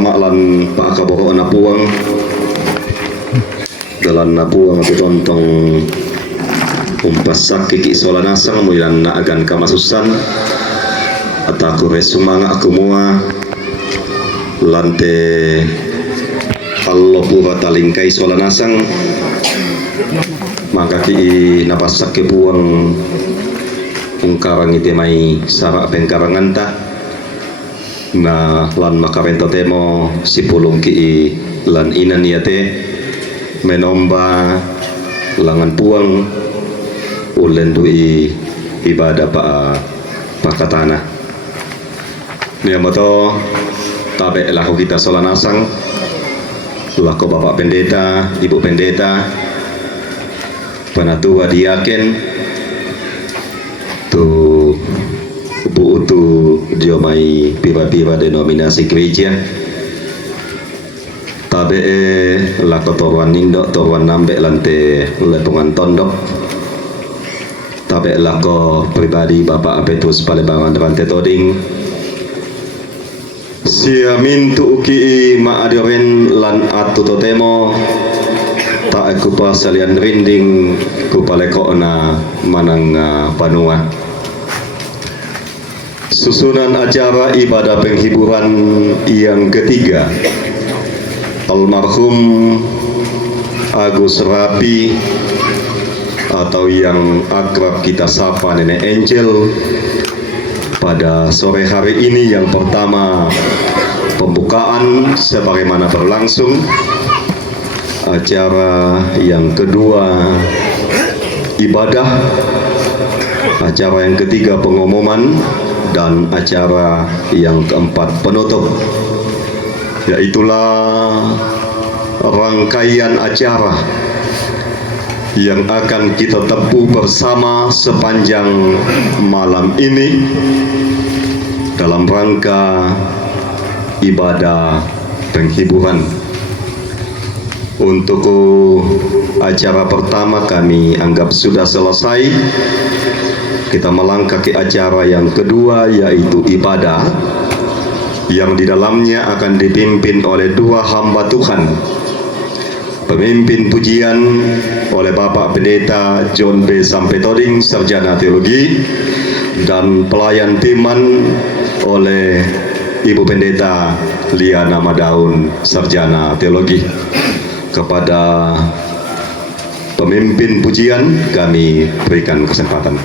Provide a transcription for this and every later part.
ulama lan Pak Kaboro napuang dalam napuang atau tontong umpasak kiki sola nasang mulan na agan kamasusan ataku resumanga aku mua lante allo pura talingkai sola nasang maka ki napasak ke puang ungkarang ite mai sara pengkarangan ta na lan makarento temo sipulung ki lan inan yate menomba langan puang ulen dui ibadah pakatana ni amato tabe lako kita solanasang lako bapak pendeta ibu pendeta penatua diaken tu bu utu diomai piba-piba denominasi gereja tabe lako toruan nindok toruan nambe lante lepungan tondok tabe lako pribadi bapak Apetus Palebangan Rante Toding siamin tu uki ma'adiren lan atu totemo tak aku pasalian rinding kupaleko na manang panua susunan acara ibadah penghiburan yang ketiga almarhum Agus Rapi atau yang akrab kita sapa Nenek Angel pada sore hari ini yang pertama pembukaan sebagaimana berlangsung, acara yang kedua ibadah, acara yang ketiga pengumuman, dan acara yang keempat penutup, yaitulah rangkaian acara yang akan kita tempuh bersama sepanjang malam ini dalam rangka ibadah penghiburan. Untuk acara pertama kami anggap sudah selesai. Kita melangkah ke acara yang kedua, yaitu ibadah yang di dalamnya akan dipimpin oleh dua hamba Tuhan. Pemimpin pujian oleh Bapak Pendeta John B. Sampetoding, Sarjana Teologi, dan pelayan firman oleh Ibu Pendeta Liana Madaun, Sarjana Teologi. Kepada pemimpin pujian kami berikan kesempatan.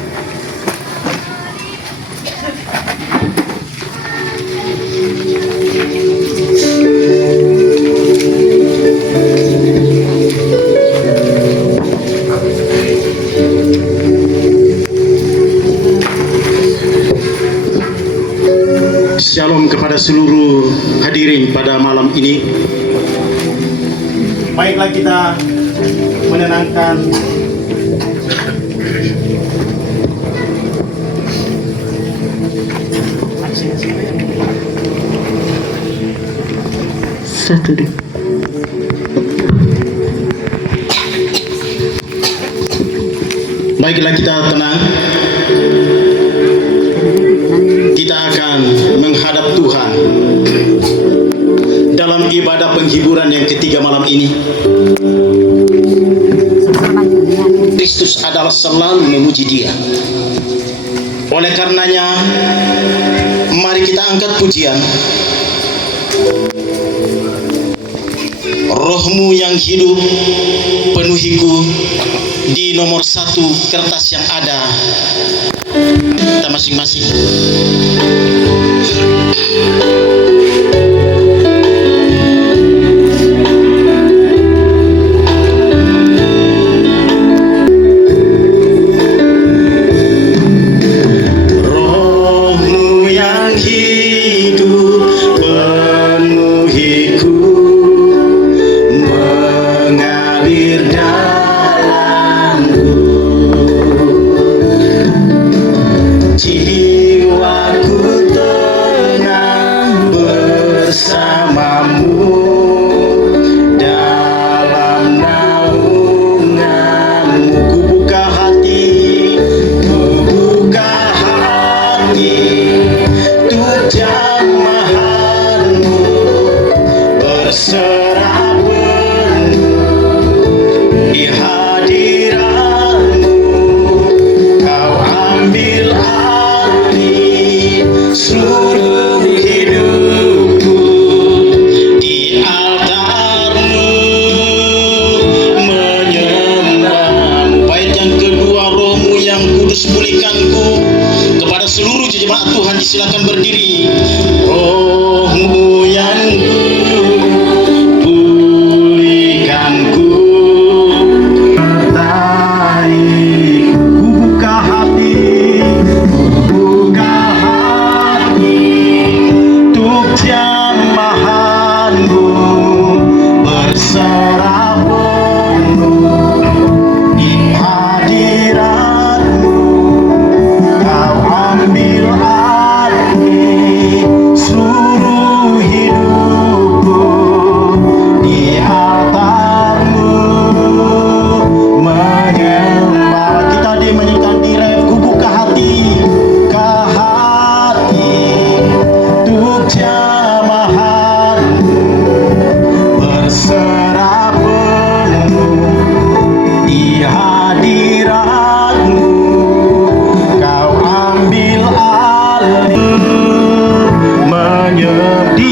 Shalom kepada seluruh hadirin pada malam ini. Baiklah kita menenangkan satu deh. Baiklah kita tenang. Kita akan menghadap Tuhan dalam ibadah penghiburan yang ketiga malam ini. Kristus adalah selalu memuji Dia. Oleh karenanya, mari kita angkat pujian. Rohmu yang hidup penuhiku, di nomor 1 kertas yang ada kita masing-masing. Jiwaku tenang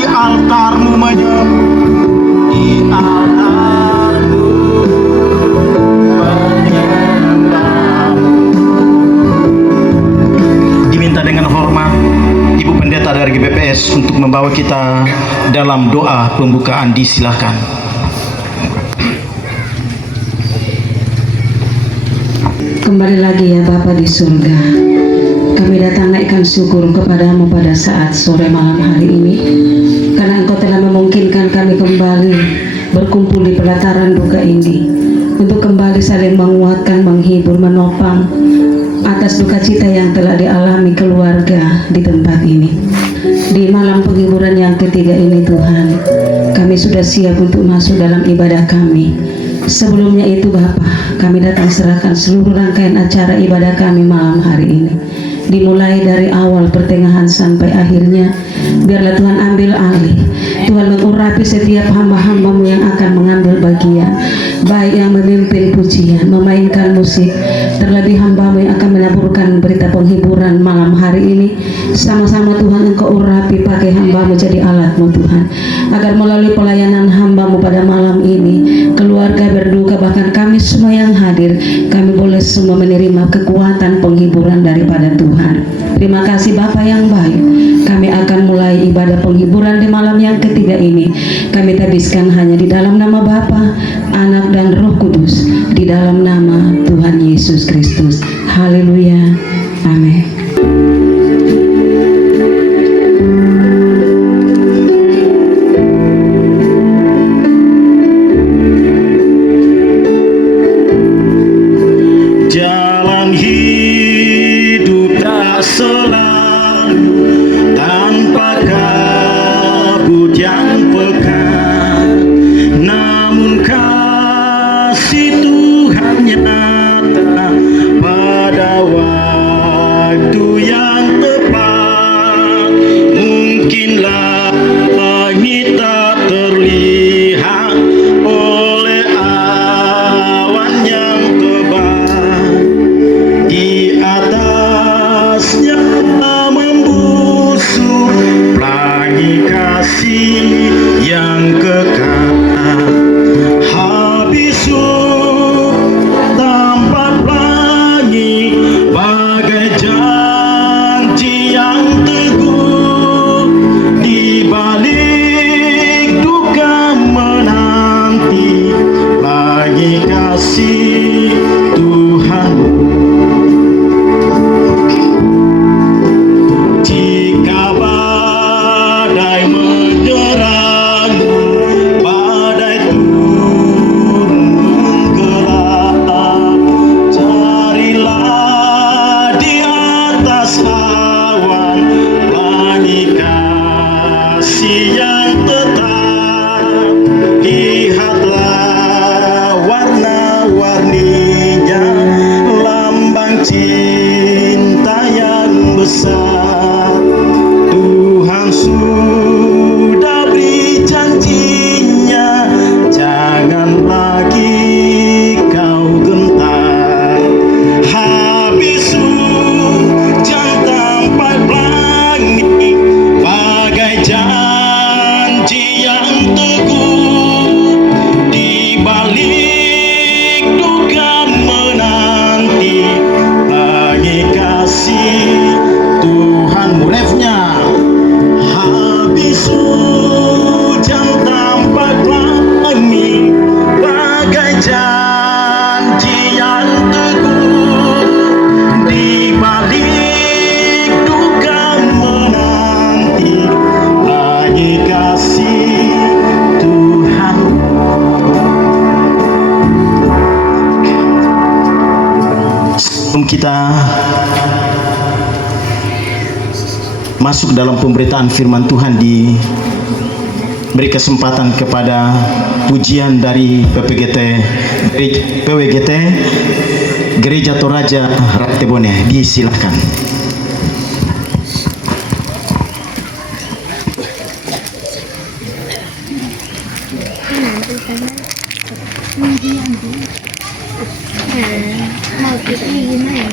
altarmu menyembah, di altarmu menyembahmu. Diminta dengan hormat Ibu Pendeta dari GBPS untuk membawa kita dalam doa pembukaan, disilakan. Kembali lagi ya Bapa di surga, kami datang naikkan syukur kepadamu pada saat sore malam hari ini, karena Engkau telah memungkinkan kami kembali berkumpul di pelataran duka ini, untuk kembali saling menguatkan, menghibur, menopang atas duka cita yang telah dialami keluarga di tempat ini. Di malam penghiburan yang ketiga ini Tuhan, kami sudah siap untuk masuk dalam ibadah kami. Sebelumnya itu Bapa, kami datang serahkan seluruh rangkaian acara ibadah kami malam hari ini, dimulai dari awal, pertengahan, sampai akhirnya. Biarlah Tuhan ambil alih, Tuhan mengurapi setiap hamba-hambamu yang akan mengambil bagian, baik yang memimpin pujian, memainkan musik, terlebih hambamu yang akan menaburkan berita penghiburan malam hari ini. Sama-sama Tuhan Engkau urapi, pakai hambamu jadi alatmu Tuhan, agar melalui pelayanan hambamu pada malam ini, keluarga berduka, bahkan kami semua yang hadir, kami boleh semua menerima kekuatan penghiburan daripada Tuhan. Terima kasih Bapa yang baik. Kami akan mulai ibadah penghiburan di malam yang ketiga ini. Kami tabiskan hanya di dalam nama Bapa, Anak dan Roh Kudus, di dalam nama Tuhan Yesus Kristus. Haleluya. Amin. Jalan hidup tak selalu tanpa kabut yang pekat, namun kasih Tuhan nyata pada waktu yang tepat. Mungkinlah langit tak terlihat oleh awan yang tebal, di atasnya membusuk pelangi kasih yang kekal. Habis tampak pelangi bagai janji yang teguh, di balik duka menanti pelangi kasih Tuhanmu. Jika badai menyerangmu, badai turun gelap, carilah di atas awan pelangi kasih yang tetap. Lihatlah warna-warninya, lambang cinta yang besar. Tuhan sudah beri janjinya, jangan lagi kau gentar. Habis hujan tampak pelangi bagai janji yang teguh, di balik duka menanti pelangi kasih Tuhanmu. Refnya, habis hujan tampak pelangi bagai janji yang teguh, di balik duka menanti pelangi kasih Tuhan. Sebelum kita masuk dalam pemberitaan firman Tuhan, diberi kesempatan kepada pujian dari PWGT Gereja Toraja Ratebone. Disilakan. Mau kita gimana?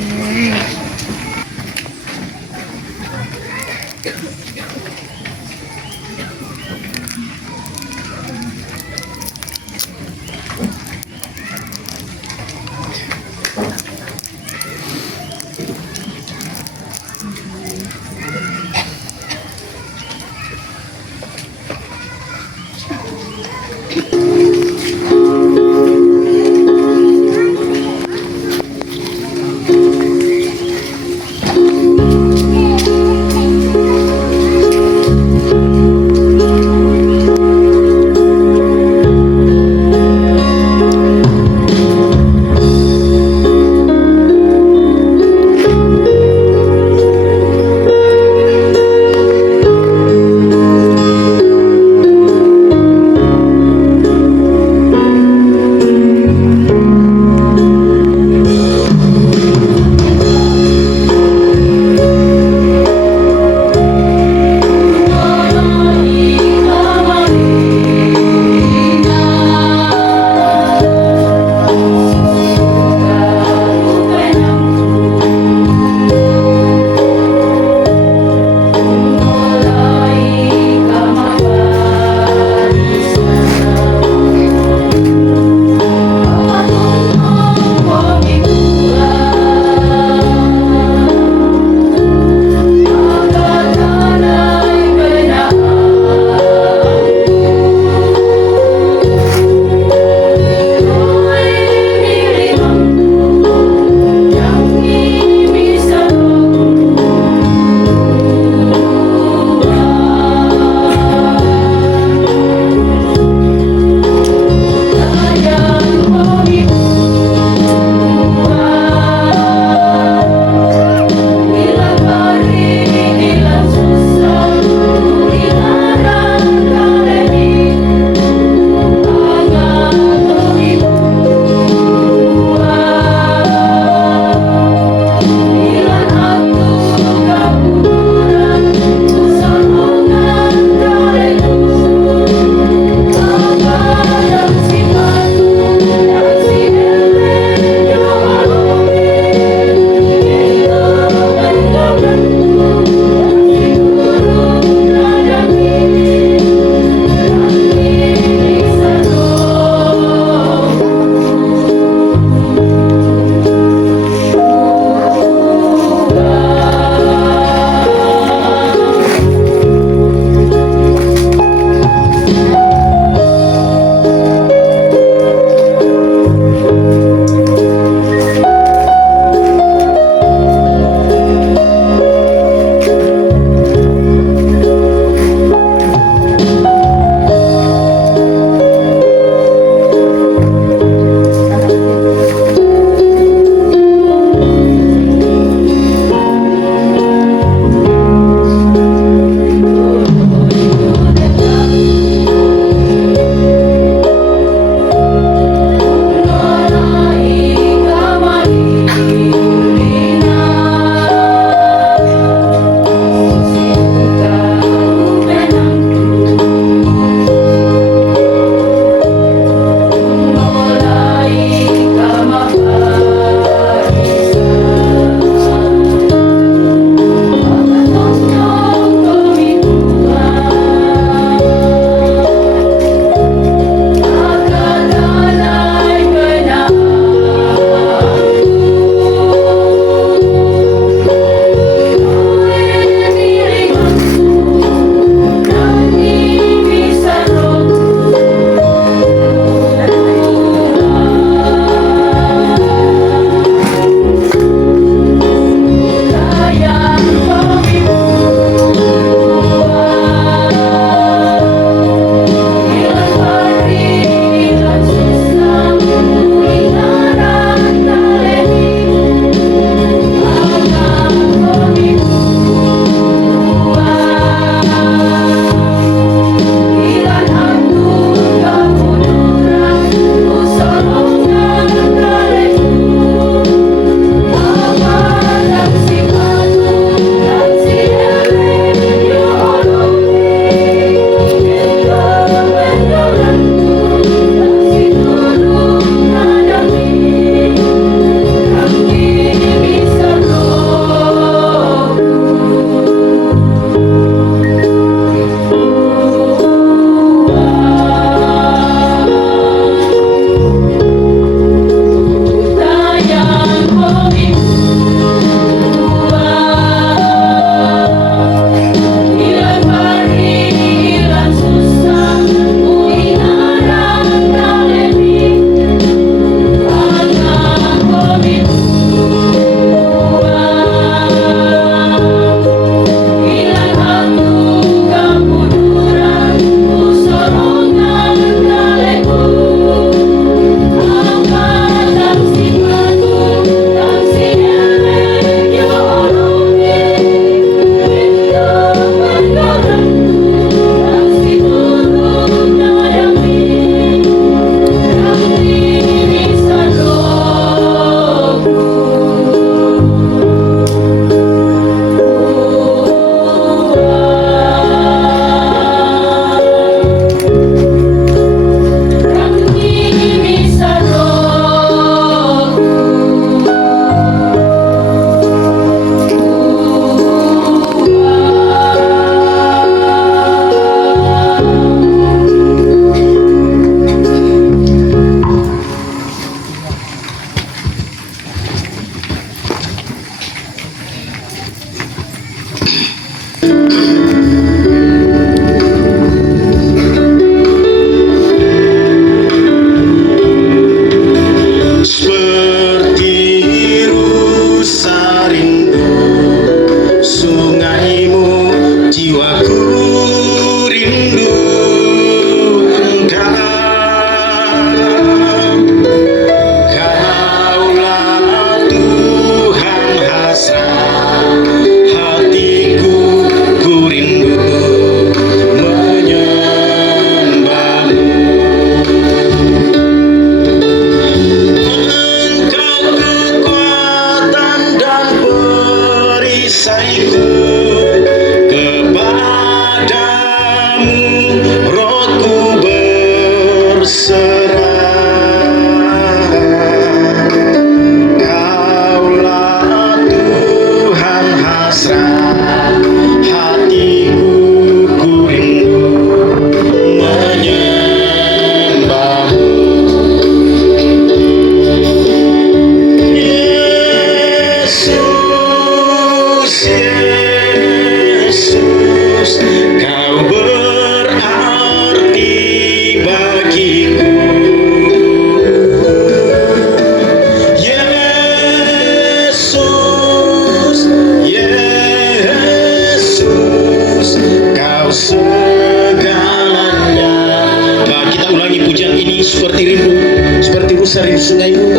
sungaimu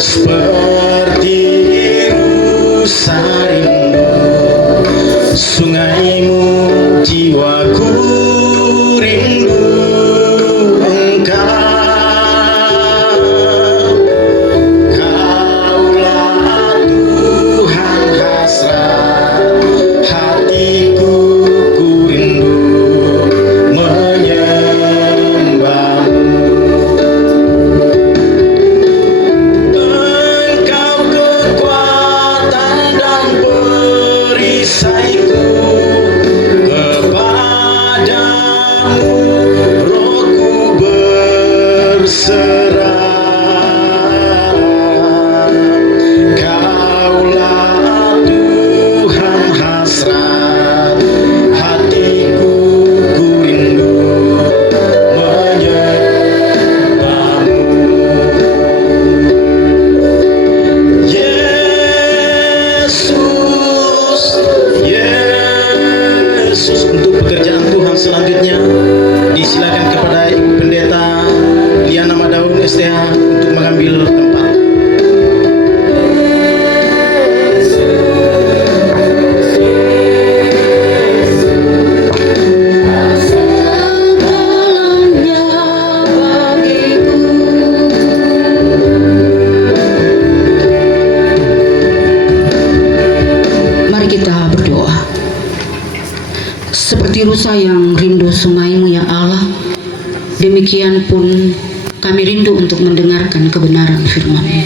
seperti Yerusalem, sungaimu jiwaku rindu engkau. Kaulah Tuhan hasrat hatiku, ku rindu menyembahmu. Engkau kekuatan dan perisaiku, kepadamu rohku berserah. Kaulah Tuhan hasrat hatiku, ku rindu menyembahmu. Yesus, Yesus. Untuk pekerjaan Tuhan selanjutnya disilakan kepada Ibu Pendeta Liana Madaun STH untuk mengambil tempat. Mari kita berdoa. Seperti rusa yang rindu sungaimu ya Allah, demikian pun kami rindu untuk mendengarkan kebenaran firman-Mu.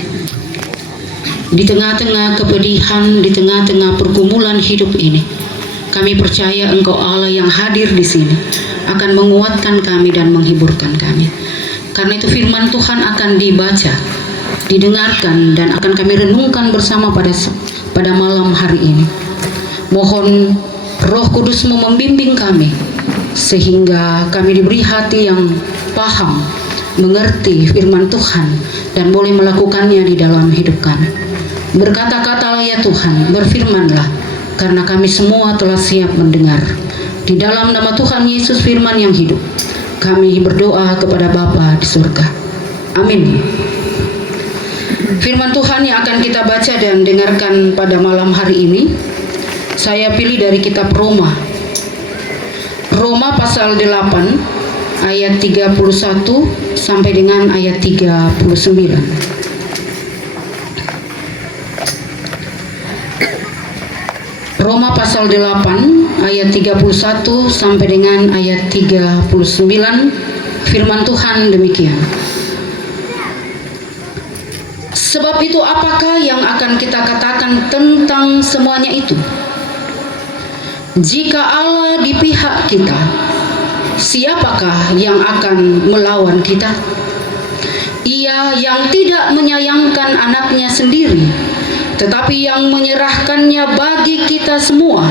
Di tengah-tengah kepedihan, di tengah-tengah pergumulan hidup ini, kami percaya Engkau Allah yang hadir di sini akan menguatkan kami dan menghiburkan kami. Karena itu firman Tuhan akan dibaca, didengarkan, dan akan kami renungkan bersama pada malam hari ini. Mohon Roh Kudus-Mu membimbing kami sehingga kami diberi hati yang paham, mengerti firman Tuhan dan boleh melakukannya di dalam hidup kami. Berkata-katalah ya Tuhan, berfirmanlah, karena kami semua telah siap mendengar. Di dalam nama Tuhan Yesus firman yang hidup, kami berdoa kepada Bapa di surga. Amin. Firman Tuhan yang akan kita baca dan dengarkan pada malam hari ini, saya pilih dari kitab Roma. Roma pasal 8 ayat 31 sampai dengan ayat 39. Roma pasal 8 ayat 31 sampai dengan ayat 39. Firman Tuhan demikian. Sebab itu apakah yang akan kita katakan tentang semuanya itu? Jika Allah di pihak kita, siapakah yang akan melawan kita? Ia yang tidak menyayangkan anaknya sendiri, tetapi yang menyerahkannya bagi kita semua.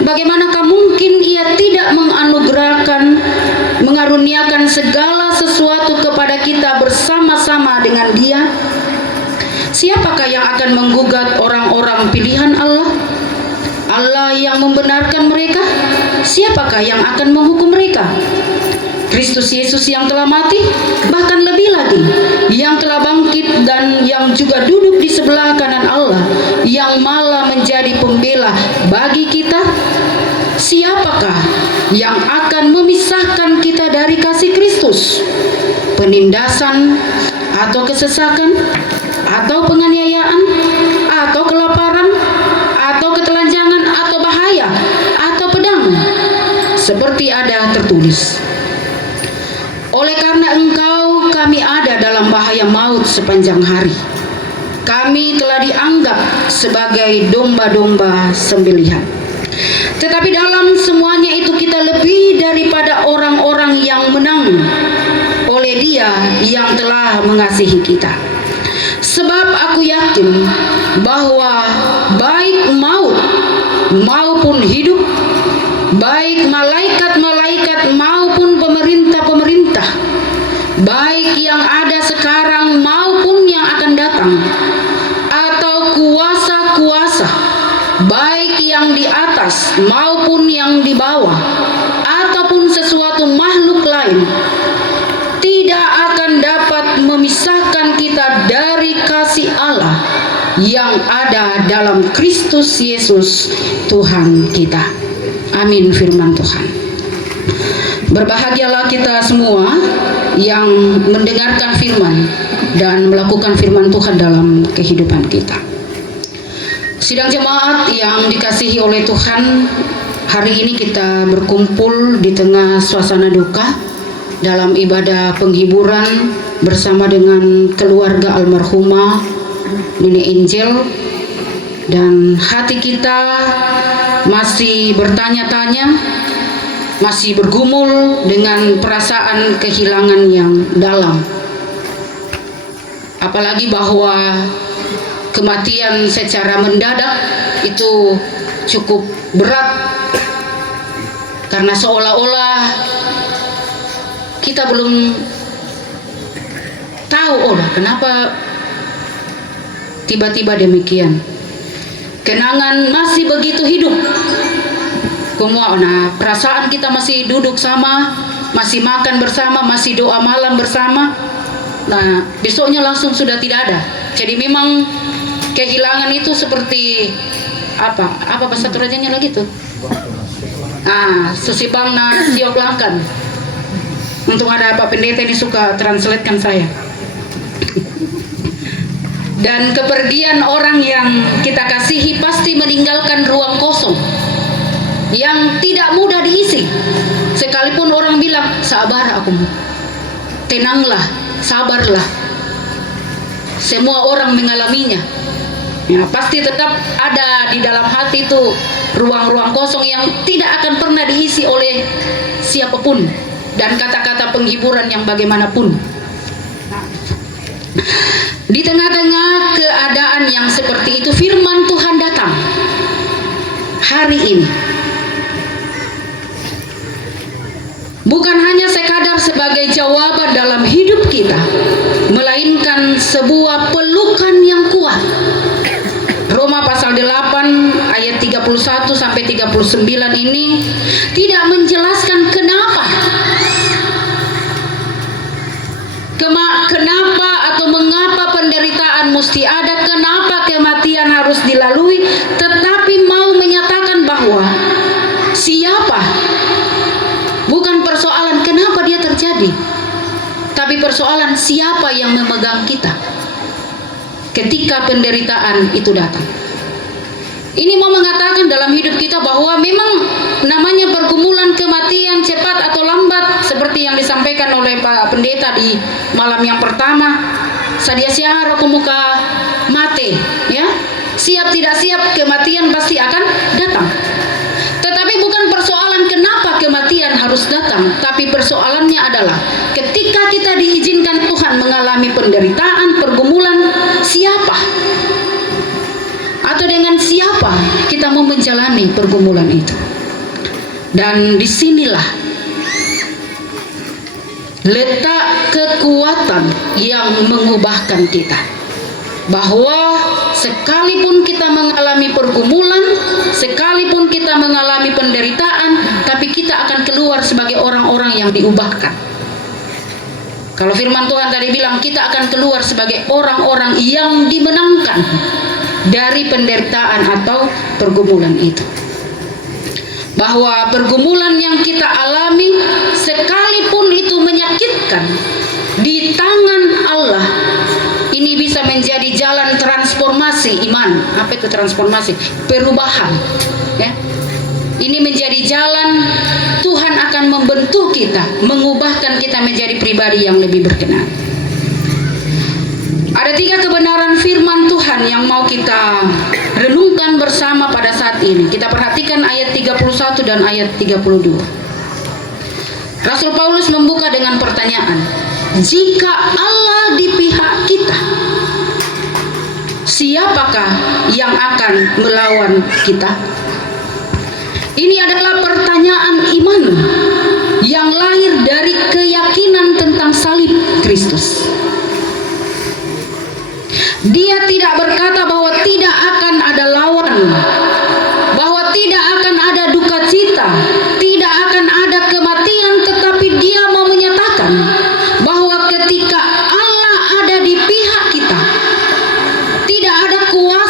Bagaimanakah mungkin ia tidak mengaruniakan segala sesuatu kepada kita bersama-sama dengan Dia? Siapakah yang akan menggugat orang-orang pilihan Allah? Allah yang membenarkan mereka, siapakah yang akan menghukum mereka? Kristus Yesus yang telah mati, bahkan lebih lagi, yang telah bangkit dan yang juga duduk di sebelah kanan Allah, yang malah menjadi pembela bagi kita. Siapakah yang akan memisahkan kita dari kasih Kristus? Penindasan atau kesesakan, atau penganiayaan, atau kelaparan, atau ketelanjangan, atau bahaya, atau pedang? Seperti ada tertulis, oleh karena Engkau kami ada dalam bahaya maut sepanjang hari. Kami telah dianggap sebagai domba-domba sembelihan. Tetapi dalam semuanya itu kita lebih daripada orang-orang yang menang oleh Dia yang telah mengasihi kita. Sebab aku yakin bahwa baik maut maupun hidup, baik malaikat-malaikat maupun pemerintah-pemerintah, baik yang ada sekarang maupun yang akan datang, atau kuasa-kuasa, baik yang di atas maupun yang di bawah, ataupun sesuatu makhluk lain, yang ada dalam Kristus Yesus Tuhan kita. Amin firman Tuhan. Berbahagialah kita semua yang mendengarkan firman dan melakukan firman Tuhan dalam kehidupan kita. Sidang jemaat yang dikasihi oleh Tuhan, hari ini kita berkumpul di tengah suasana duka dalam ibadah penghiburan bersama dengan keluarga almarhumah Nenek Angel, dan hati kita masih bertanya-tanya, masih bergumul dengan perasaan kehilangan yang dalam. Apalagi bahwa kematian secara mendadak itu cukup berat, karena seolah-olah kita belum tahu kenapa tiba-tiba demikian. Kenangan masih begitu hidup. Perasaan kita masih duduk sama, masih makan bersama, masih doa malam bersama. Nah, besoknya langsung sudah tidak ada. Jadi memang kehilangan itu seperti apa bahasa Torajanya lagi tuh? Susibang na siok langkan. Untung ada Pak Pendeta ini suka translatekan saya. Dan kepergian orang yang kita kasihi pasti meninggalkan ruang kosong yang tidak mudah diisi. Sekalipun orang bilang, sabar aku, tenanglah, sabarlah. Semua orang mengalaminya. Ya, pasti tetap ada di dalam hati itu ruang-ruang kosong yang tidak akan pernah diisi oleh siapapun, dan kata-kata penghiburan yang bagaimanapun. Di tengah-tengah keadaan yang seperti itu, firman Tuhan datang hari ini. Bukan hanya sekadar sebagai jawaban dalam hidup kita, melainkan sebuah pelukan yang kuat. Roma pasal 8 ayat 31 sampai 39 ini tidak menjelaskan kenapa atau mengapa penderitaan mesti ada, kenapa kematian harus dilalui, tetapi mau menyatakan bahwa siapa, bukan persoalan kenapa dia terjadi, tapi persoalan siapa yang memegang kita ketika penderitaan itu datang. Ini mau mengatakan dalam hidup kita bahwa memang namanya pergumulan kematian cepat atau lambat, seperti yang disampaikan oleh Pak Pendeta di malam yang pertama, sadia siara kumuka mate, ya, siap tidak siap kematian pasti akan datang. Tetapi bukan persoalan kenapa kematian harus datang, tapi persoalannya adalah ketika kita diizinkan Tuhan mengalami penderitaan, pergumulan, siapa atau dengan siapa kita mau menjalani pergumulan itu. Dan disinilah letak kekuatan yang mengubahkan kita, bahwa sekalipun kita mengalami pergumulan, sekalipun kita mengalami penderitaan, tapi kita akan keluar sebagai orang-orang yang diubahkan. Kalau firman Tuhan tadi bilang kita akan keluar sebagai orang-orang yang dimenangkan dari penderitaan atau pergumulan itu. Bahwa pergumulan yang kita alami, sekalipun itu menyakitkan, di tangan Allah ini bisa menjadi jalan transformasi iman. Apa itu transformasi? Perubahan, ya. Ini menjadi jalan Tuhan akan membentuk kita, mengubahkan kita menjadi pribadi yang lebih berkenan. Ada 3 kebenaran firman Tuhan yang mau kita renungkan bersama pada saat ini. Kita perhatikan ayat 31 dan ayat 32. Rasul Paulus membuka dengan pertanyaan, jika Allah di pihak kita, siapakah yang akan melawan kita? Ini adalah pertanyaan iman yang lahir dari keyakinan tentang salib Kristus. Dia tidak berkata bahwa tidak akan ada lawan, bahwa tidak akan ada duka cita, tidak akan ada kematian, tetapi dia mau menyatakan bahwa ketika Allah ada di pihak kita, tidak ada kuasa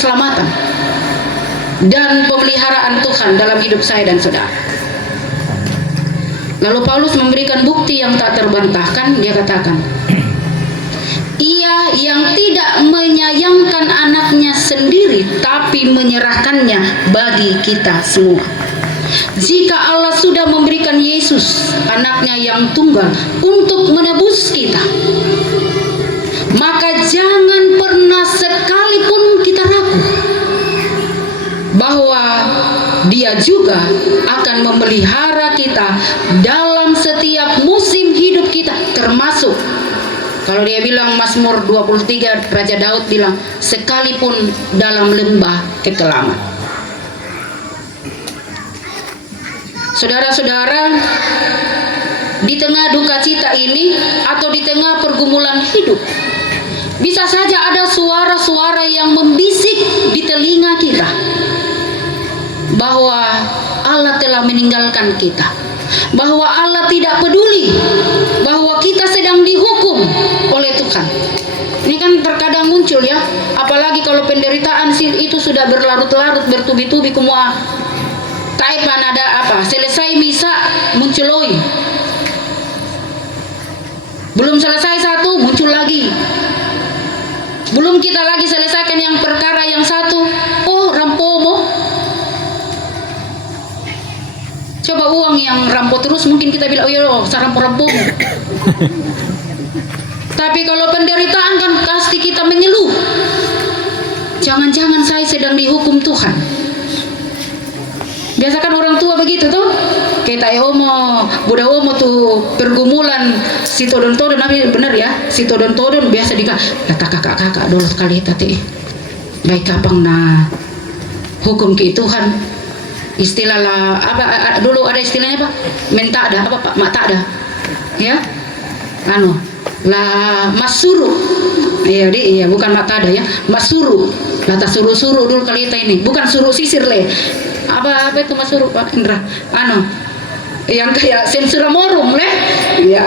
keselamatan dan pemeliharaan Tuhan dalam hidup saya dan saudara. Lalu Paulus memberikan bukti yang tak terbantahkan. Dia katakan, ia yang tidak menyayangkan anaknya sendiri, tapi menyerahkannya bagi kita semua. Jika Allah sudah memberikan Yesus, anaknya yang tunggal, untuk menebus kita, maka jangan pernah sekalipun kita ragu bahwa Dia juga akan memelihara kita dalam setiap musim hidup kita, termasuk kalau dia bilang Mazmur 23, Raja Daud bilang, sekalipun dalam lembah kekelaman. Saudara-saudara, di tengah duka cita ini atau di tengah pergumulan hidup, bisa saja ada suara-suara yang membisik di telinga kita bahwa Allah telah meninggalkan kita, bahwa Allah tidak peduli, bahwa kita sedang dihukum oleh Tuhan. Ini kan terkadang muncul ya, apalagi kalau penderitaan itu sudah berlarut-larut, bertubi-tubi semua. Taipan ada apa? Selesai misa muncul loi. Belum selesai satu muncul lagi. Belum kita lagi selesaikan yang perkara yang satu, oh rampomo. Coba uang yang rampok terus mungkin kita bilang, oh ya saya rampok-rampomo. Tapi kalau penderitaan kan pasti kita mengeluh. Jangan-jangan saya sedang dihukum Tuhan. Biasakan orang tua begitu tuh. Kita omo, budak omo tuh pergumulan si todon-todon, benar ya, si todon-todon biasa kakak dulu sekali tadi. Baik kapang na hukum ke Tuhan. Istilah lah apa dulu ada istilahnya apa? Menta ada apa Pak? Mata ada. Ya? Lah masuru. Iya bukan mata ada ya. Masuru. Lah tak suruh-suruh dulu kali ini. Bukan suruh sisir le. Apa itu masuru Pak Indra? Yang kayak sensura morum le. Ya.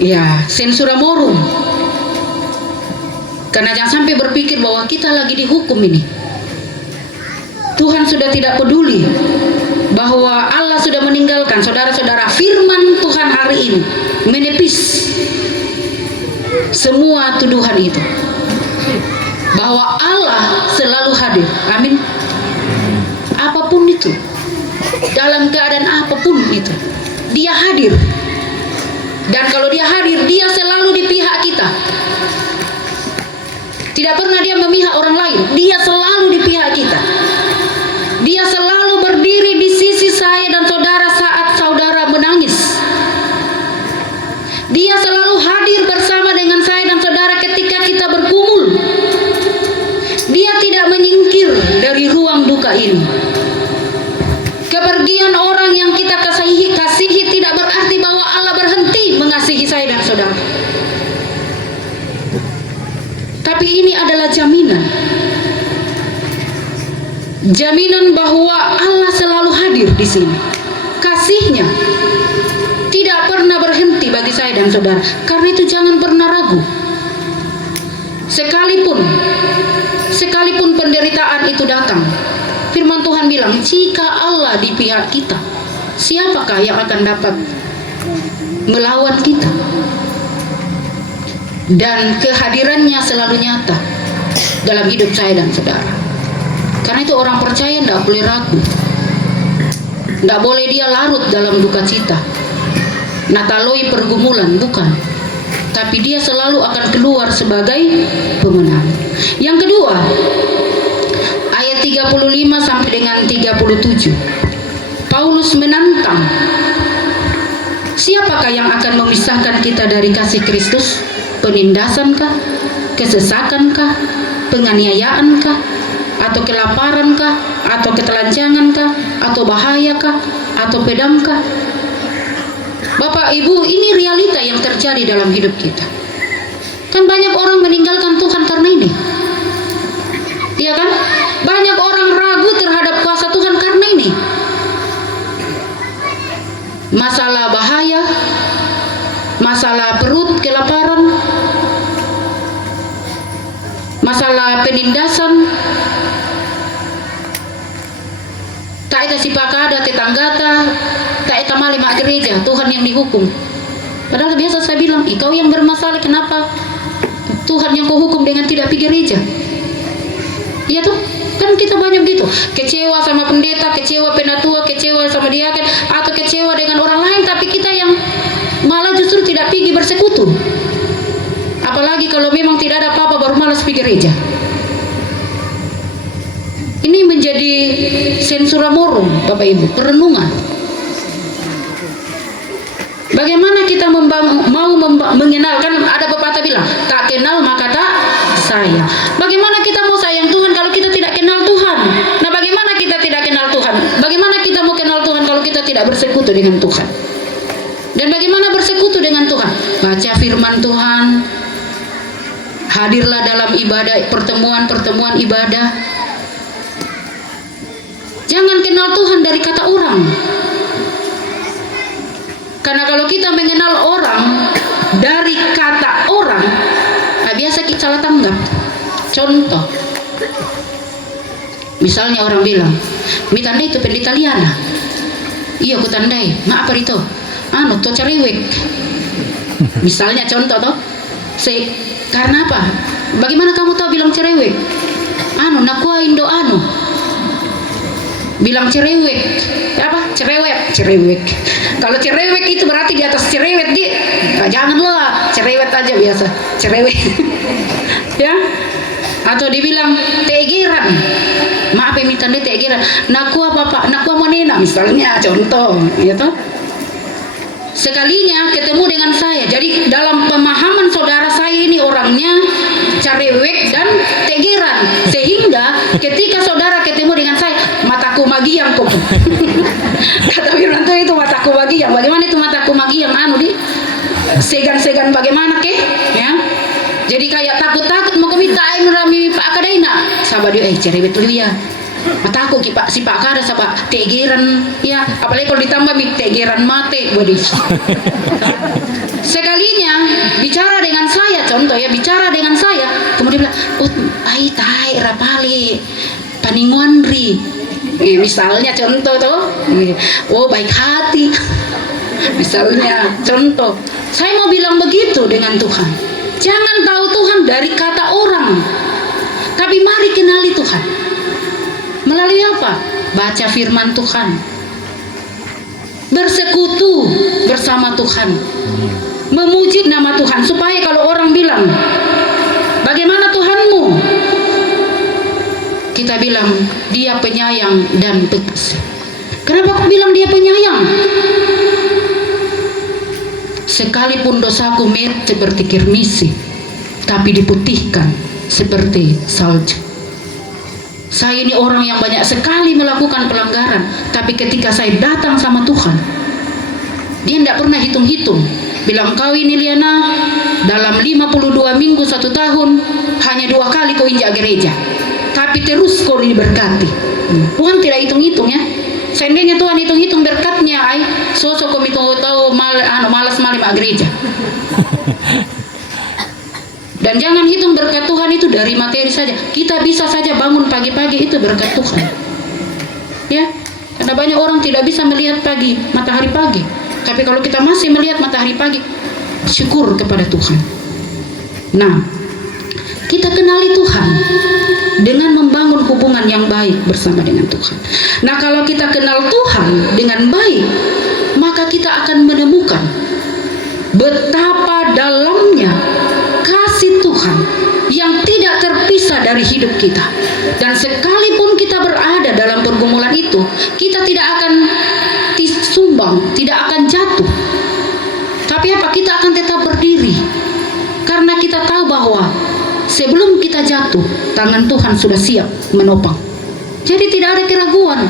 Ya, sensura morum. Karena jangan sampai berpikir bahwa kita lagi dihukum ini. Tuhan sudah tidak peduli bahwa Allah sudah meninggalkan. Saudara-saudara, firman Tuhan hari ini menepis semua tuduhan itu, bahwa Allah selalu hadir. Amin. Apapun itu, dalam keadaan apapun itu, Dia hadir. Dan kalau Dia hadir, Dia selalu di pihak kita. Tidak pernah Dia memihak orang lain. Dia selalu di pihak kita. Dia selalu berdiri di sisi saya dan saudara saat saudara menangis. Dia selalu hadir bersama dengan saya dan saudara ketika kita bergumul. Dia tidak menyingkir dari ruang duka ini. Kepergian orang yang kita kasihi tidak berarti bahwa Allah berhenti mengasihi saya dan saudara. Tapi ini adalah jaminan bahwa Allah selalu hadir di sini. Kasih-Nya tidak pernah berhenti bagi saya dan saudara. Karena itu jangan pernah ragu. Sekalipun penderitaan itu datang, firman Tuhan bilang, jika Allah di pihak kita, siapakah yang akan dapat melawan kita? Dan kehadirannya selalu nyata dalam hidup saya dan saudara. Karena itu orang percaya tidak boleh ragu, tidak boleh dia larut dalam duka cita, nataloi pergumulan, bukan. Tapi dia selalu akan keluar sebagai pemenang. Yang kedua, ayat 35 sampai dengan 37, Paulus menantang, siapakah yang akan memisahkan kita dari kasih Kristus? Penindasankah? Kesesakankah? Penganiayaankah? Atau kelaparankah? Atau ketelanjangankah? Atau bahayakah? Atau pedangkah? Bapak Ibu, ini realita yang terjadi dalam hidup kita. Kan banyak orang meninggalkan Tuhan karena ini. Iya kan? Banyak orang ragu terhadap kuasa Tuhan karena ini. Masalah bahaya, masalah perut, kelaparan, masalah penindasan, tak ada sipakada tetanggata, tak ada mali mak gereja, Tuhan yang dihukum. Padahal biasa saya bilang, kau yang bermasalah, kenapa Tuhan yang kau hukum dengan tidak pergi gereja? Iya tuh, kan kita banyak gitu, kecewa sama pendeta, kecewa penatua, kecewa sama diaken, atau kecewa dengan orang lain, tapi kita yang malah justru tidak pergi bersekutu. Apalagi kalau memang tidak ada apa-apa baru malas pergi gereja. Ini menjadi sensura morum, Bapak Ibu, perenungan. Bagaimana kita mengenalkan, ada pepatah bilang, tak kenal maka tak sayang. Bagaimana kita mau sayang Tuhan kalau kita tidak kenal Tuhan? Nah, bagaimana kita tidak kenal Tuhan? Bagaimana kita mau kenal Tuhan kalau kita tidak bersekutu dengan Tuhan? Dan bagaimana bersekutu dengan Tuhan? Baca firman Tuhan, hadirlah dalam ibadah, pertemuan ibadah. Jangan kenal Tuhan dari kata orang. Karena kalau kita mengenal orang dari kata orang, biasa kita salah tanggap. Contoh, misalnya orang bilang, "Mi tandai itu pendeta Liana." Iya, aku tandai. Maaf itu. Tuh cerewek. Misalnya contoh toh. Karena apa? Bagaimana kamu tahu bilang cerewek? Nakua Indo bilang cerewek. Apa? Cerewek. Kalau cerewek itu berarti di atas cerewet janganlah cerewet aja biasa. Cerewek. Ya? Atau dibilang tegeran. Maaf ya, minta dia tegeran. Nakua bapak, nakua manena misalnya contoh, ya toh? Sekalinya ketemu dengan saya. Jadi dalam pemahaman saudara saya ini orangnya cerewek dan tegeran, sehingga ketika saudara ketemu dengan saya, mataku magiang kok. Kata Firman Tuhan itu mataku magiang. Bagaimana itu mataku magiang? Di segan-segan bagaimana ke? Ya. Jadi kayak takut-takut mau minta air rami Pak Kadaina. Sahabat dia cerewet dulu ya. Mataku si Pak Kada sama tegeran ya, apalagi kalau ditambah tegeran mate waduh. Sekalinya bicara dengan saya, contoh ya, bicara dengan saya, kemudian bilang, ai tai rapali paninguanri, misalnya contoh tuh, baik hati, misalnya contoh. Saya mau bilang begitu dengan Tuhan. Jangan tahu Tuhan dari kata orang, tapi mari kenali Tuhan. Melalui apa? Baca firman Tuhan, bersekutu bersama Tuhan, memuji nama Tuhan, supaya kalau orang bilang, bagaimana Tuhanmu? Kita bilang, dia penyayang dan pengasih. Kenapa aku bilang dia penyayang? Sekalipun dosaku mirip seperti kirmisi, tapi diputihkan seperti salju. Saya ini orang yang banyak sekali melakukan pelanggaran, tapi ketika saya datang sama Tuhan, dia tidak pernah hitung-hitung. Bilang, kau ini Liana, dalam 52 minggu 1 tahun, hanya 2 kali kau injak gereja, tapi terus kau diberkati. Tuhan tidak hitung-hitung ya. Seandainya Tuhan hitung-hitung berkatnya, sosok kau tahu malas malam gereja. Dan jangan hitung berkat Tuhan itu dari materi saja. Kita bisa saja bangun pagi-pagi, itu berkat Tuhan. Ya, karena banyak orang tidak bisa melihat matahari pagi. Tapi kalau kita masih melihat matahari pagi, syukur kepada Tuhan. Nah, kita kenali Tuhan dengan membangun hubungan yang baik bersama dengan Tuhan. Nah, kalau kita kenal Tuhan dengan baik, maka kita akan menemukan betapa dalamnya kasih Tuhan yang tidak terpisah dari hidup kita. Dan sekalipun kita berada dalam pergumulan itu, kita tidak akan disumbang, tidak akan jatuh. Tapi apa? Kita akan tetap berdiri. Karena kita tahu bahwa sebelum kita jatuh, tangan Tuhan sudah siap menopang. Jadi tidak ada keraguan,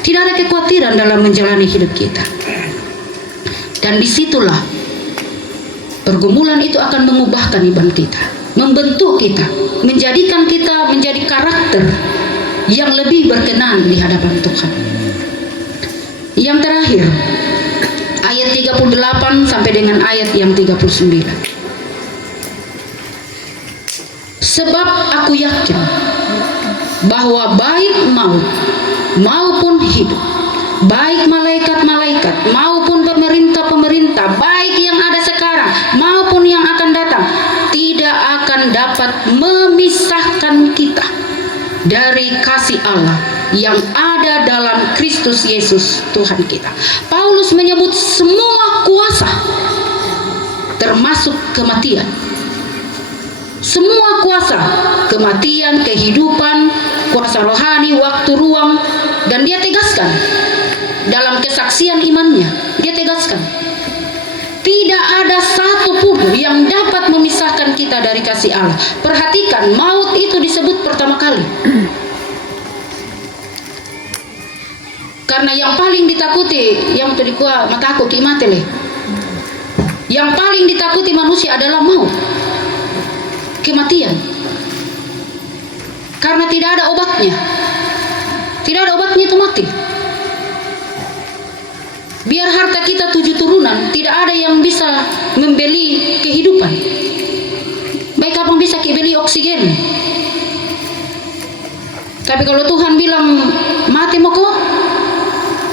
tidak ada kekhawatiran dalam menjalani hidup kita. Dan disitulah pergumulan itu akan mengubahkan iman kita, membentuk kita, menjadikan kita menjadi karakter yang lebih berkenan di hadapan Tuhan. Yang terakhir, ayat 38 sampai dengan ayat yang 39. Sebab aku yakin bahwa baik maut maupun hidup, baik malaikat-malaikat maupun pemerintah-pemerintah, baik yang ada sekarang maupun yang akan datang, tidak akan dapat memisahkan kita dari kasih Allah yang ada dalam Kristus Yesus Tuhan kita. Paulus menyebut semua kuasa, termasuk kematian. Semua kuasa, kematian, kehidupan, kuasa rohani, waktu, ruang, dan dia tegaskan dalam kesaksian imannya, dia tegaskan tidak ada satu pun yang dapat memisahkan kita dari kasih Allah. Perhatikan, maut itu disebut pertama kali. Karena yang paling ditakuti, yang tadi gua mataku kimate le. Yang paling ditakuti manusia adalah maut, kematian. Karena tidak ada obatnya. Tidak ada obatnya itu mati. Biar harta kita 7 turunan, tidak ada yang bisa membeli kehidupan. Baik kapan bisa beli oksigen. Tapi kalau Tuhan bilang mati mau kok,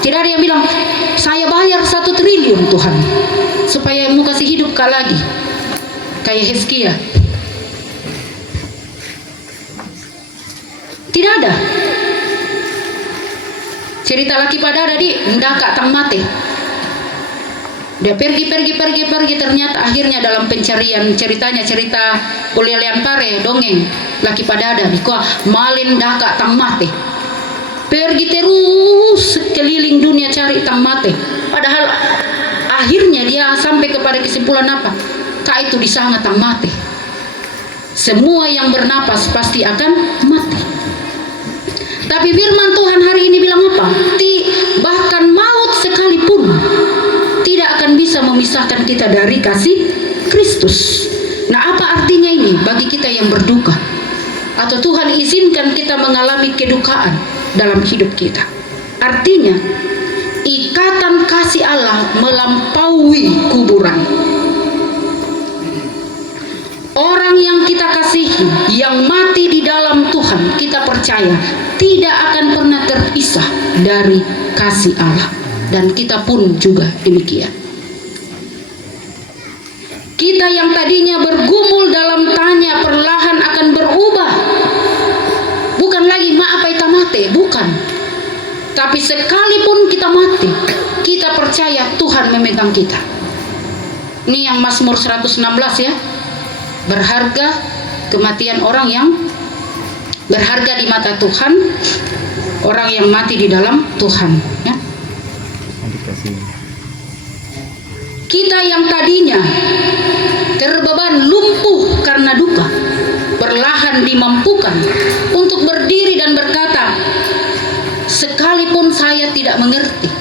tidak ada yang bilang saya bayar 1 triliun Tuhan supaya mau kasih hidup kau lagi kayak Hizkia. Tidak ada. Cerita laki pada ada di ndaka tang mate. Dia pergi ternyata akhirnya dalam pencarian, ceritanya cerita boleh lempare dongeng laki pada ada dikwa malin ndaka tang mate. Pergi terus keliling dunia cari tang mate. Padahal akhirnya dia sampai kepada kesimpulan apa? Kak itu di sana tang mate. Semua yang bernapas pasti akan mati. Tapi firman Tuhan hari ini bilang apa? Bahkan maut sekalipun tidak akan bisa memisahkan kita dari kasih Kristus. Nah, apa artinya ini bagi kita yang berduka? Atau Tuhan izinkan kita mengalami kedukaan dalam hidup kita? Artinya, ikatan kasih Allah melampaui kuburan. Orang yang kita kasihi, yang mati di dalam Tuhan, kita percaya tidak akan pernah terpisah dari kasih Allah. Dan kita pun juga demikian. Kita yang tadinya bergumul dalam tanya perlahan akan berubah. Bukan lagi apa itu mati, bukan. Tapi sekalipun kita mati, kita percaya Tuhan memegang kita. Ini yang Mazmur 116 ya. Berharga kematian orang yang berharga di mata Tuhan, orang yang mati di dalam Tuhan ya. Kita yang tadinya terbeban lumpuh karena duka, perlahan dimampukan untuk berdiri dan berkata, sekalipun saya tidak mengerti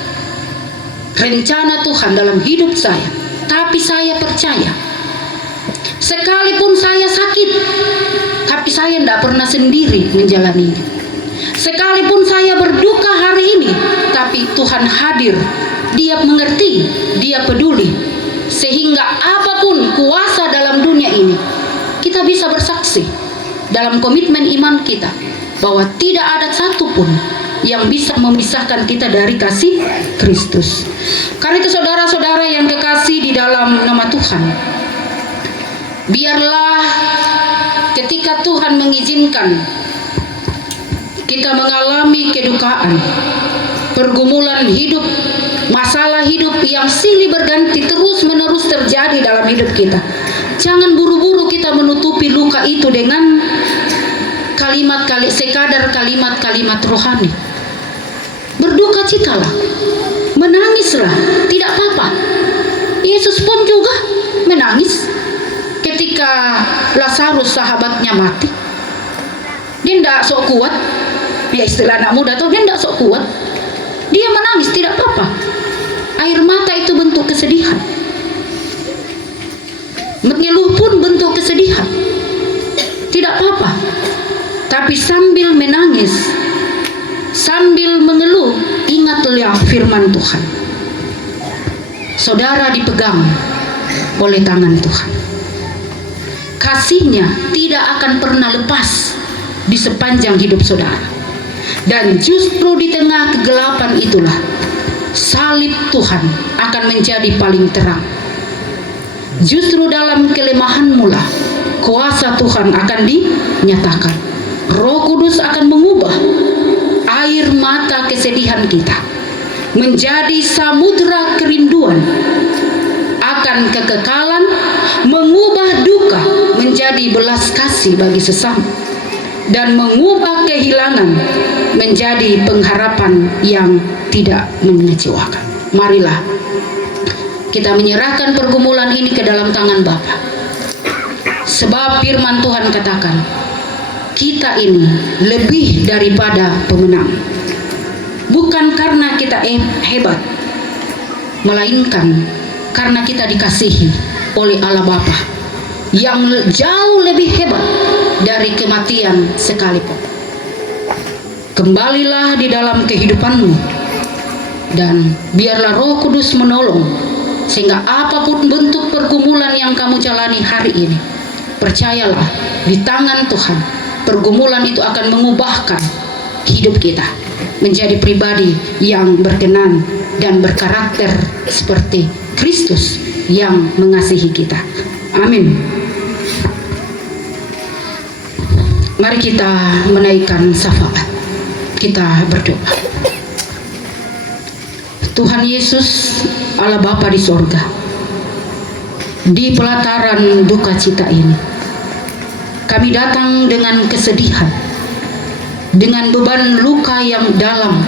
rencana Tuhan dalam hidup saya, tapi saya percaya. Sekalipun saya sakit, tapi saya tidak pernah sendiri menjalani. Sekalipun saya berduka hari ini, tapi Tuhan hadir. Dia mengerti, Dia peduli. Sehingga apapun kuasa dalam dunia ini, kita bisa bersaksi dalam komitmen iman kita bahwa tidak ada satupun yang bisa memisahkan kita dari kasih Kristus. Karena itu saudara-saudara yang kekasih di dalam nama Tuhan, biarlah ketika Tuhan mengizinkan kita mengalami kedukaan, pergumulan hidup, masalah hidup yang silih berganti terus-menerus terjadi dalam hidup kita, jangan buru-buru kita menutupi luka itu dengan sekadar kalimat-kalimat rohani. Berduka citalah, menangislah, tidak apa-apa. Yesus pun juga menangis ketika Lazarus sahabatnya mati. Dia tidak sok kuat, ya istilah anak muda tuh, dia tidak sok kuat. Dia menangis, tidak apa-apa. Air mata itu bentuk kesedihan, mengeluh pun bentuk kesedihan, tidak apa-apa. Tapi sambil menangis, sambil mengeluh, ingatlah firman Tuhan. Saudara dipegang oleh tangan Tuhan. kasih-nya tidak akan pernah lepas di sepanjang hidup saudara. Dan justru di tengah kegelapan itulah salib Tuhan akan menjadi paling terang. Justru dalam kelemahanmu lah kuasa Tuhan akan dinyatakan. Roh Kudus akan mengubah air mata kesedihan kita menjadi samudra kerinduan akan kekekalan, mengubah duka menjadi belas kasih bagi sesama, dan mengubah kehilangan menjadi pengharapan yang tidak mengecewakan. Marilah kita menyerahkan pergumulan ini ke dalam tangan Bapa. Sebab firman Tuhan katakan, kita ini lebih daripada pemenang. Bukan karena kita hebat, melainkan karena kita dikasihi oleh Allah Bapa yang jauh lebih hebat dari kematian sekalipun. Kembalilah di dalam kehidupanmu, dan biarlah Roh Kudus menolong, sehingga apapun bentuk pergumulan yang kamu jalani hari ini, percayalah di tangan Tuhan pergumulan itu akan mengubahkan hidup kita menjadi pribadi yang berkenan dan berkarakter seperti Kristus yang mengasihi kita. Amin. Mari kita menaikkan syafaat. Kita berdoa. Tuhan Yesus, Allah Bapa di sorga, di pelataran duka cita ini, kami datang dengan kesedihan, dengan beban luka yang dalam,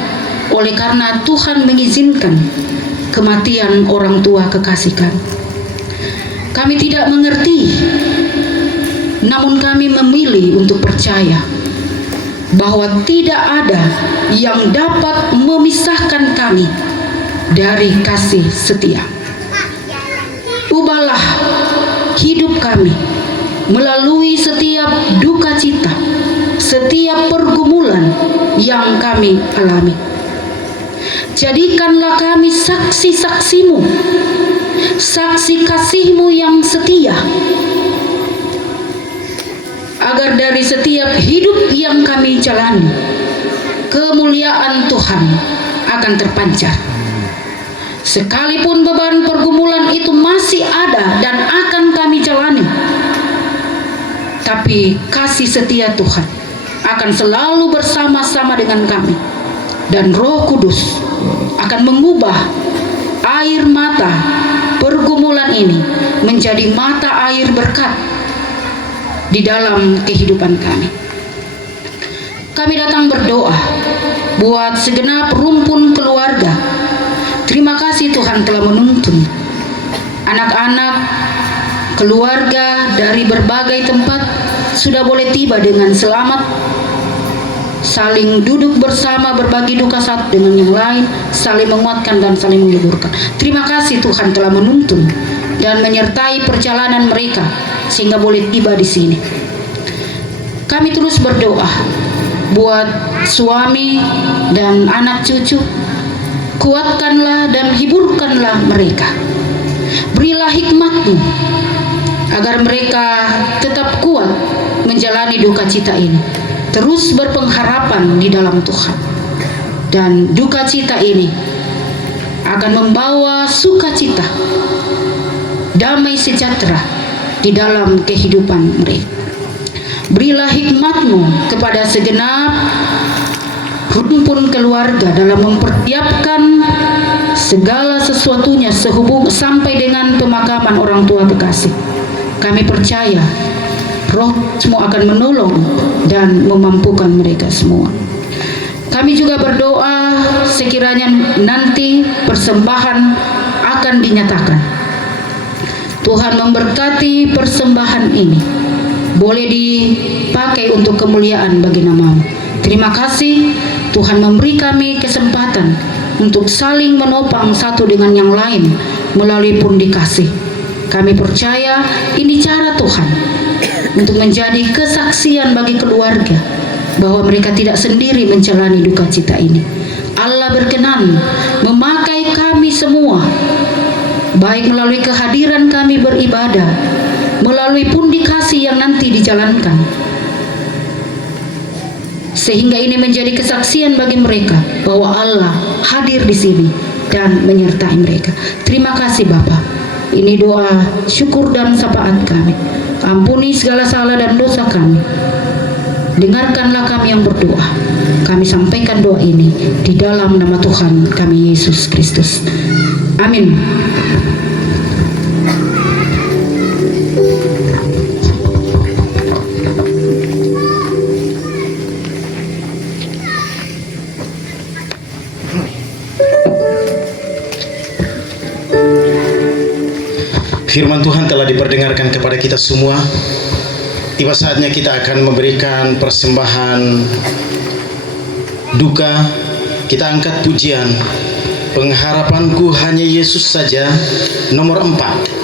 oleh karena Tuhan mengizinkan kematian orang tua kekasih kami. Kami tidak mengerti, namun kami memilih untuk percaya bahwa tidak ada yang dapat memisahkan kami dari kasih setia. Ubahlah hidup kami melalui setiap duka cita, setiap pergumulan yang kami alami. Jadikanlah kami saksi-saksimu, saksi kasih-Mu yang setia, agar dari setiap hidup yang kami jalani, kemuliaan Tuhan akan terpancar. Sekalipun beban pergumulan itu masih ada dan akan kami jalani, tapi kasih setia Tuhan akan selalu bersama-sama dengan kami, dan Roh Kudus akan mengubah air mata pergumulan ini menjadi mata air berkat di dalam kehidupan kami. Kami datang berdoa buat segenap rumpun keluarga. Terima kasih Tuhan telah menuntun anak-anak keluarga dari berbagai tempat sudah boleh tiba dengan selamat, saling duduk bersama, berbagi duka satu dengan yang lain, saling menguatkan dan saling menghiburkan. Terima kasih Tuhan telah menuntun dan menyertai perjalanan mereka sehingga boleh tiba di sini. Kami terus berdoa buat suami dan anak cucu. Kuatkanlah dan hiburkanlah mereka. Berilah hikmat-Mu agar mereka tetap kuat menjalani duka cita ini, terus berpengharapan di dalam Tuhan. Dan duka cita ini akan membawa sukacita, damai sejahtera di dalam kehidupan mereka. Berilah hikmat-Mu kepada segenap rumpun keluarga dalam mempersiapkan segala sesuatunya sehubung sampai dengan pemakaman orang tua kekasih. Kami percaya Roh semua akan menolong dan memampukan mereka semua. Kami juga berdoa sekiranya nanti persembahan akan dinyatakan. Tuhan memberkati persembahan ini, boleh dipakai untuk kemuliaan bagi nama-Mu. Terima kasih Tuhan memberi kami kesempatan untuk saling menopang satu dengan yang lain melalui pundi kasih. Kami percaya ini cara Tuhan untuk menjadi kesaksian bagi keluarga bahwa mereka tidak sendiri menjalani duka cita ini. Allah berkenan memakai kami semua, baik melalui kehadiran kami beribadah melalui pundi kasih yang nanti dijalankan. Sehingga ini menjadi kesaksian bagi mereka bahwa Allah hadir di sini dan menyertai mereka. Terima kasih Bapa. Ini doa syukur dan syafaat kami. Ampuni segala salah dan dosa kami. Dengarkanlah kami yang berdoa. Kami sampaikan doa ini di dalam nama Tuhan kami Yesus Kristus. Amin. Firman Tuhan telah diperdengarkan kepada kita semua. Tiba saatnya kita akan memberikan persembahan duka. Kita angkat pujian Pengharapanku Hanya Yesus Saja, nomor 4.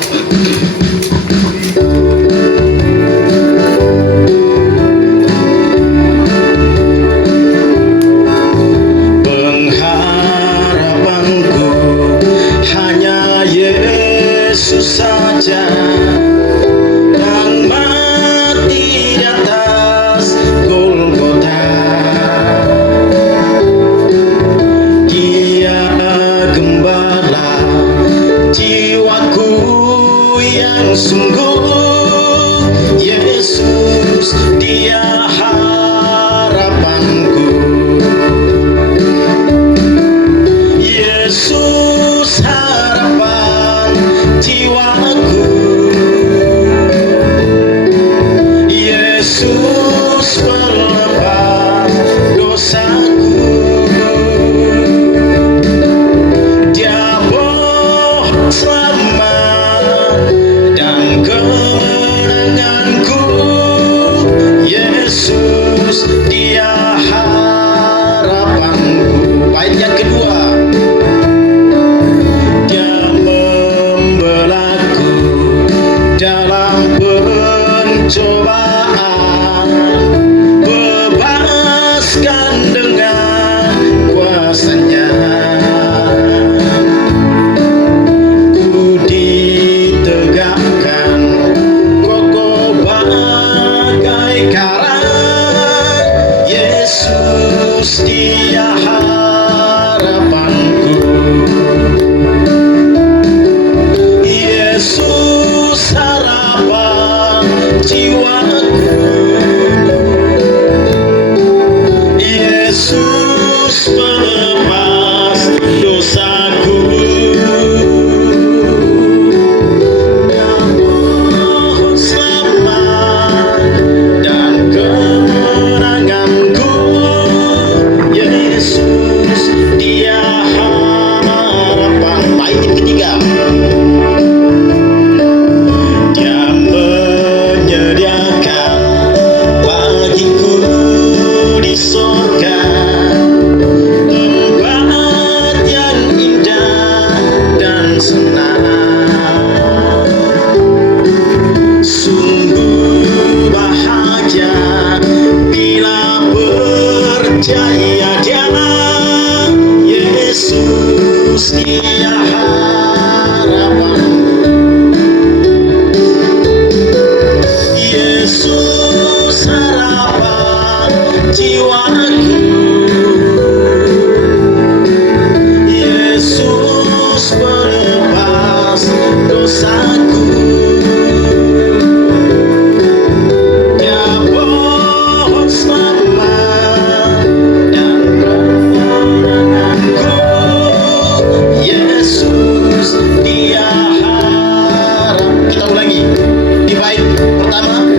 Pertama,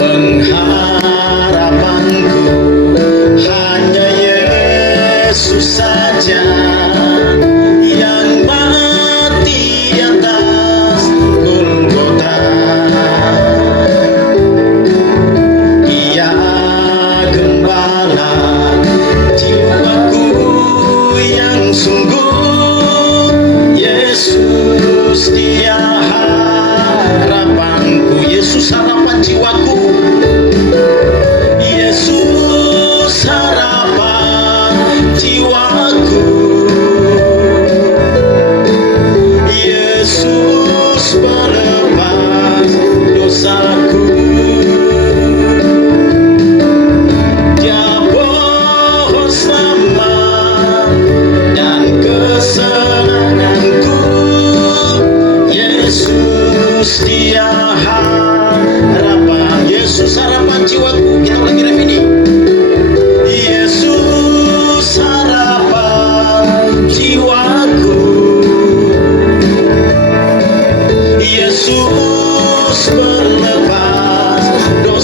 pengharapanku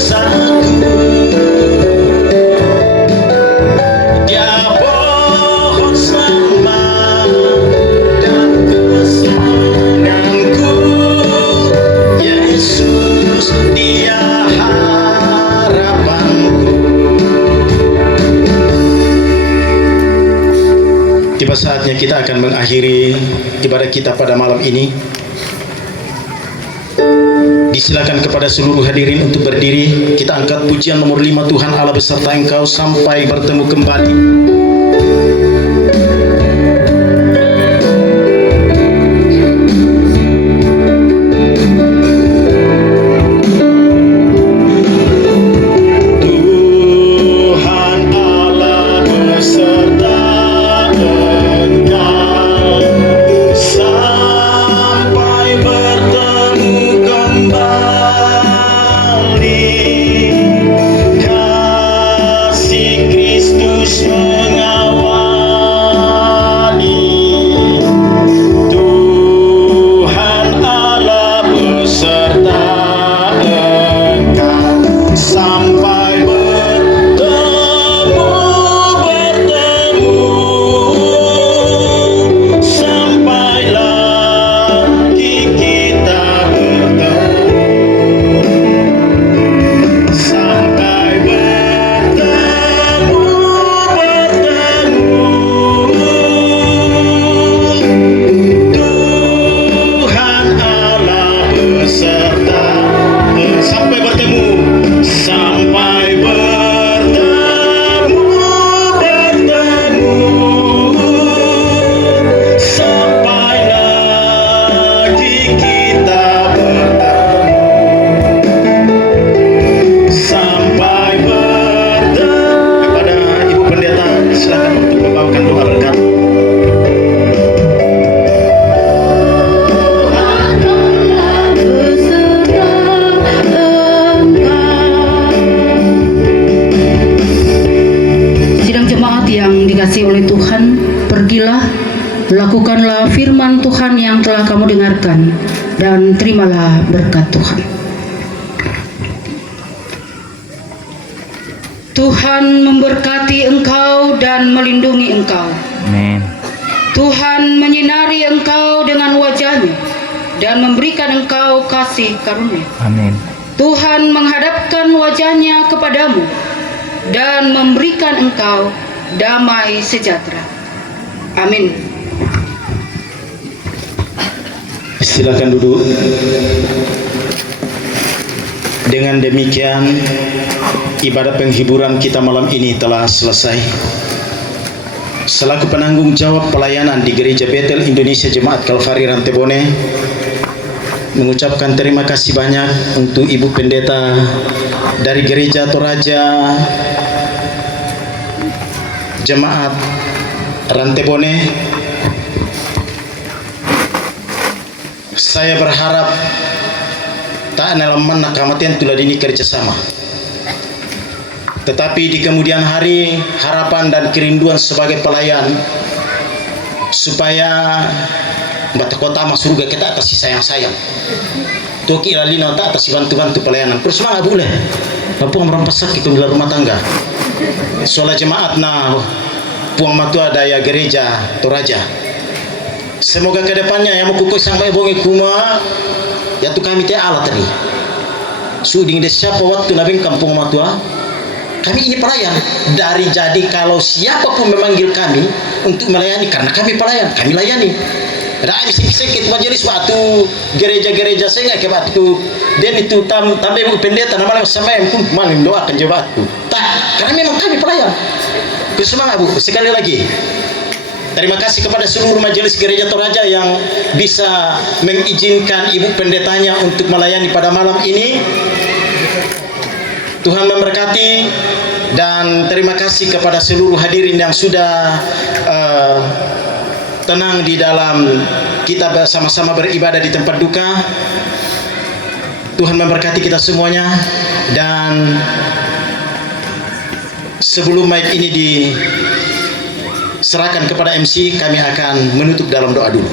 dosaku. Dia pohon selamat dan kesenanganku. Yesus, Dia harapanku. Tiba saatnya kita akan mengakhiri ibadah kita pada malam ini. Disilakan kepada seluruh hadirin untuk berdiri. Kita angkat pujian nomor 5, Tuhan Allah beserta engkau sampai bertemu kembali. Tuhan Allah beserta engkau sampai bertemu kembali. Kasih Kristus mengawali. Tuhan Allah beserta engkau sampai bertemu sampai lagi kita bertemu, sampai bertemu. Tuhan Allah beserta sampai bertemu, sampai bertemu, sampai lagi kita bertemu, sampai bertemu. Kepada Ibu Pendeta, silakan untuk membawakan doa berkat. Sidang jemaat yang dikasihi oleh Tuhan, pergilah, lakukanlah firman Tuhan yang telah kamu dengarkan, dan terimalah berkat Tuhan. Tuhan memberkati engkau dan melindungi engkau. Amin. Tuhan menyinari engkau dengan wajah-Nya dan memberikan engkau kasih karunia. Amin. Tuhan menghadapkan wajah-Nya kepadamu dan memberikan engkau damai sejahtera. Amin. Silakan duduk. Dengan demikian, ibadah penghiburan kita malam ini telah selesai. Selaku penanggung jawab pelayanan di Gereja Betel Indonesia Jemaat Kalvari Rantebone, mengucapkan terima kasih banyak untuk Ibu Pendeta dari Gereja Toraja Jemaat Rantebone. Saya berharap tak nalaman nakamatian tulah dini kerjasama. Tetapi di kemudian hari, harapan dan kerinduan sebagai pelayan supaya bata kota masuk surga kita atas si sayang-sayang. Toki ilalina tak atas si bantu-bantu pelayanan. Terus semangat boleh. Puang merampas sakit ke rumah tangga. Soal jemaat na puang matua daya gereja Toraja. Semoga kedepannya yang mau kukui sang mai bongi kuma ya tu kami teh alat tadi. Suding des siapa waktu nabi kampung matua. Kami ini pelayan dari jadi kalau siapapun memanggil kami untuk melayani karena kami pelayan, kami layani. Ada sedikit majelis waktu gereja-gereja saya nggak kebat itu dan itu tambah Ibu Pendeta nama sama yang pun malam doakan jawabku. Tak, karena memang kami pelayan. Bersemangat Bu, sekali lagi. Terima kasih kepada seluruh majelis gereja Toraja yang bisa mengizinkan Ibu Pendetanya untuk melayani pada malam ini. Tuhan memberkati dan terima kasih kepada seluruh hadirin yang sudah tenang di dalam kita bersama-sama beribadah di tempat duka. Tuhan memberkati kita semuanya dan sebelum mic ini diserahkan kepada MC, kami akan menutup dalam doa dulu.